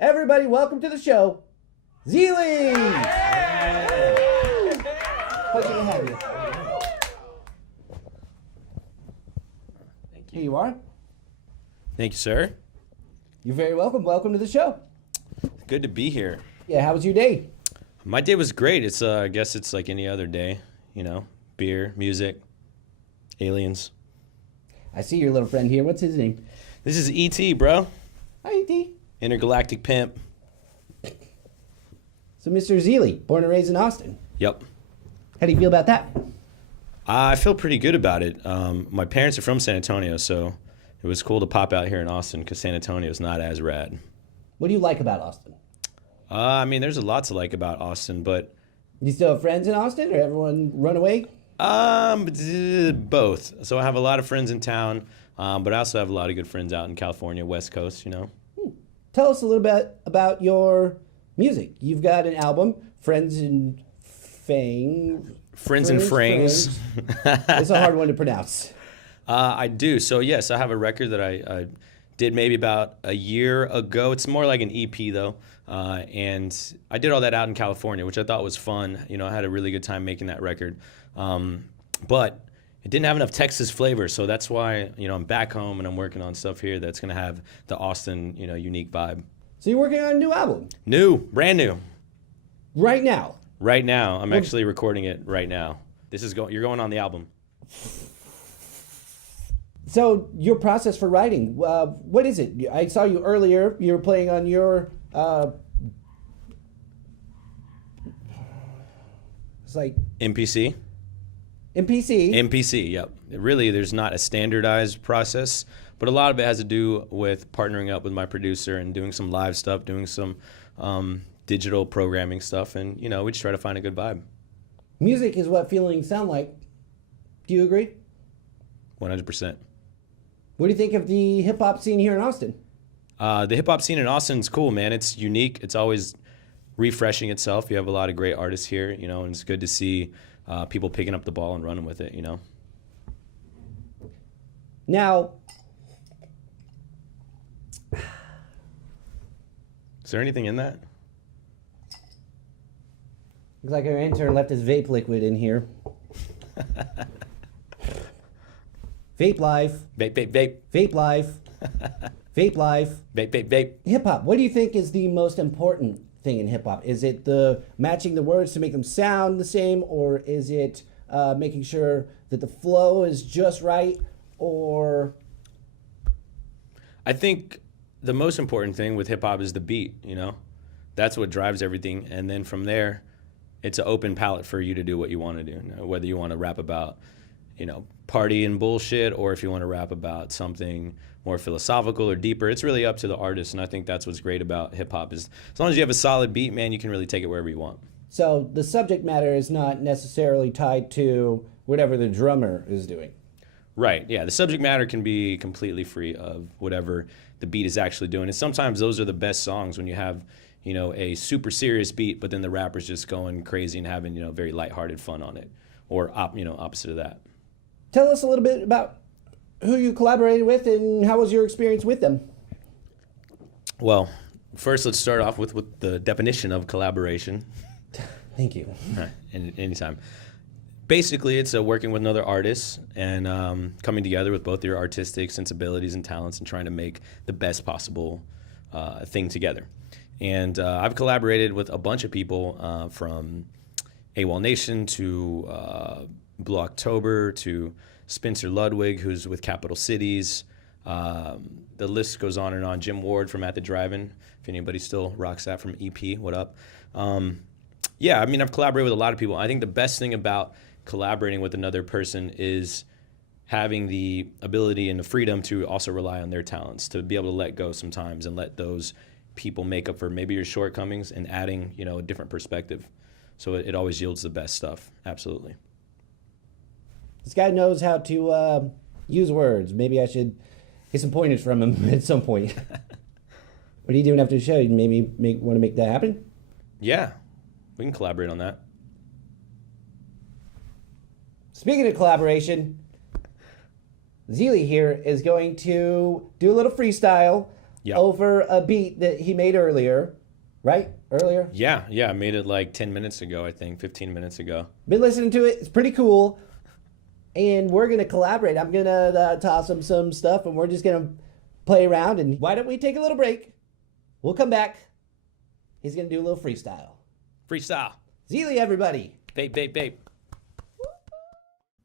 Everybody, welcome to the show, ZEALE! Pleasure to have you. Here you are. Thank you, sir. You're very welcome. Welcome to the show. Good to be here. Yeah, how was your day? My day was great. It's I guess it's like any other day, you know, beer, music, aliens. I see your little friend here. What's his name? This is E.T., bro. Hi, E.T. Intergalactic pimp. So, Mr. ZEALE, born and raised in Austin. Yep. How do you feel about that? I feel pretty good about it. My parents are from San Antonio, so it was cool to pop out here in Austin because San Antonio is not as rad. What do you like about Austin? I mean, there's a lot to like about Austin, but You still have friends in Austin, or everyone run away? both. So I have a lot of friends in town, but I also have a lot of good friends out in California, West Coast, you know. Tell us a little bit about your music. You've got an album, Friends and Fang. Friends and Frings. It's a hard one to pronounce. I do. So yes, I have a record that I did maybe about a year ago. It's more like an EP though, and I did all that out in California, which I thought was fun. You know, I had a really good time making that record, but it didn't have enough Texas flavor. So that's why I'm back home and I'm working on stuff here that's gonna have the Austin unique vibe. So you're working on a new album Brand new. right now. Right now, I'm actually recording it right now. You're going on the album. So your process for writing, what is it? I saw you earlier. You were playing on your. It's like MPC. MPC. MPC, yep. Really, there's not a standardized process, but a lot of it has to do with partnering up with my producer and doing some live stuff, doing some digital programming stuff, and we just try to find a good vibe. Music is what feelings sound like. Do you agree? 100%. What do you think of the hip hop scene here in Austin? The hip hop scene in Austin is cool, man. It's unique. It's always refreshing itself. You have a lot of great artists here, and it's good to see people picking up the ball and running with it, Now, Is there anything in that? looks like our intern left his vape liquid in here. Vape life. Vape, vape, vape. Vape life. Vape life. Vape, vape, vape. Hip hop. What do you think is the most important thing in hip hop? Is it the matching the words to make them sound the same, or is it making sure that the flow is just right, or? I think the most important thing with hip hop is the beat, That's what drives everything. And then from there, it's an open palette for you to do what you want to do. Whether you want to rap about, party and bullshit, or if you want to rap about something more philosophical or deeper, it's really up to the artist. And I think that's what's great about hip hop is as long as you have a solid beat, man, you can really take it wherever you want. So the subject matter is not necessarily tied to whatever the drummer is doing. Right, yeah. The subject matter can be completely free of whatever the beat is actually doing. And sometimes those are the best songs when you have, a super serious beat, but then the rapper's just going crazy and having, very lighthearted fun on it. Or, opposite of that. Tell us a little bit about who you collaborated with and how was your experience with them? Well, first let's start off with the definition of collaboration. Thank you. Anytime. Basically, it's working with another artist and coming together with both your artistic sensibilities and talents and trying to make the best possible thing together. And I've collaborated with a bunch of people from AWOL Nation to Blue October to Spencer Ludwig, who's with Capital Cities. The list goes on and on. Jim Ward from At the Drive-In, if anybody still rocks that from EP, what up? Yeah, I mean, I've collaborated with a lot of people. I think the best thing about collaborating with another person is having the ability and the freedom to also rely on their talents, to be able to let go sometimes and let those people make up for maybe your shortcomings and adding, a different perspective. So it always yields the best stuff. Absolutely. This guy knows how to use words. Maybe I should get some pointers from him at some point. What are you doing after the show? You maybe want to make that happen? Yeah, we can collaborate on that. Speaking of collaboration, ZEALE here is going to do a little freestyle Yeah. over a beat that he made earlier, right? Earlier? Yeah, I made it like 10 minutes ago, I think, 15 minutes ago. Been listening to it. It's pretty cool. And we're going to collaborate. I'm going to toss him some stuff, and we're just going to play around. And why don't we take a little break? We'll come back. He's going to do a little freestyle. Freestyle. ZEALE, everybody. Babe, babe, babe.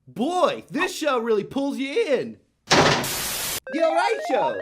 Boy, this show really pulls you in. The Alright Show.